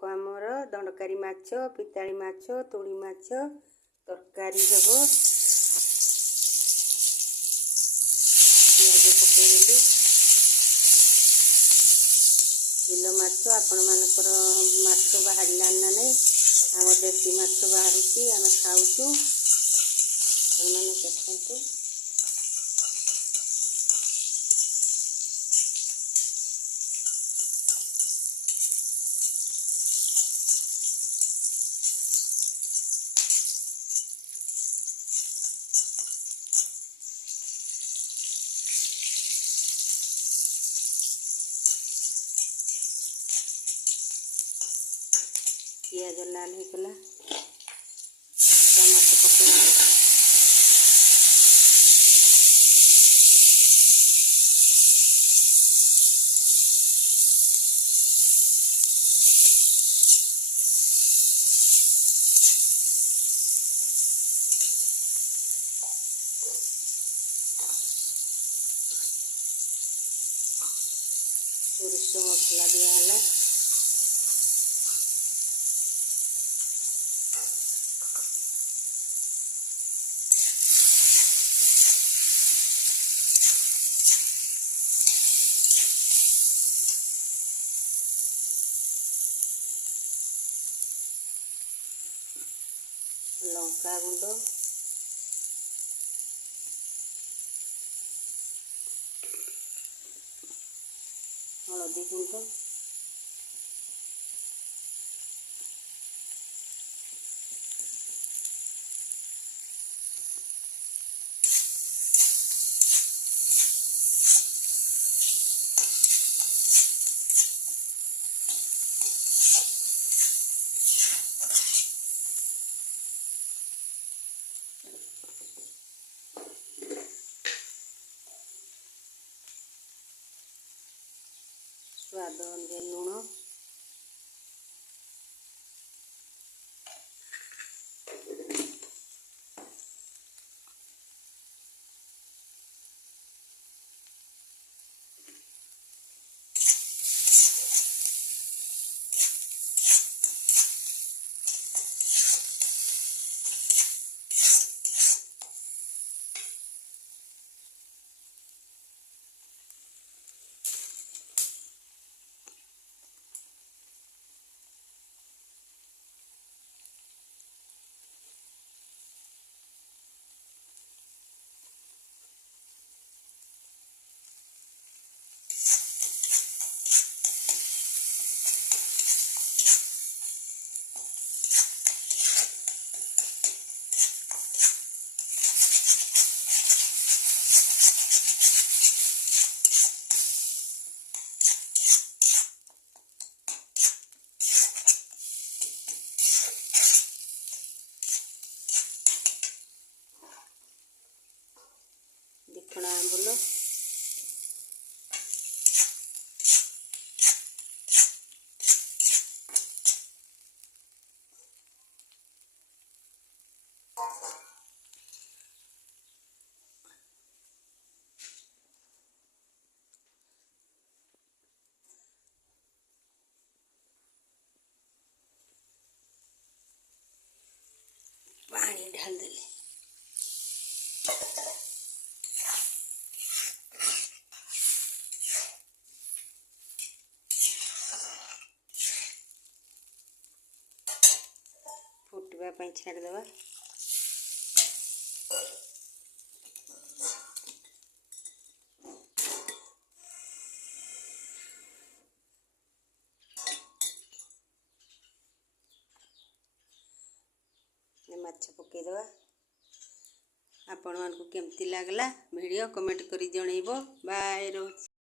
ଦେଖ आमर दंडकारी माछ पिताली माछ तुड़ी माछ तरकारी हेब पियाज पकईदेली बिल माछ आपण मानकर माछ बाहर ना नहीं आम देसी माछ बाहर आम खाऊँ मैंने देखु पियाज लाल होगला टमाटो पकड़ा सोरिष मसला दिया लंका गुंड हलदी गुंड स्वाद अनुसार लुण दिखणा आंबुल पानी ढाल देली फुटवा छाड़देवा माछ पकईदेवा आपण मानकु केमती लागला वीडियो कमेंट करी जणैबो बाय।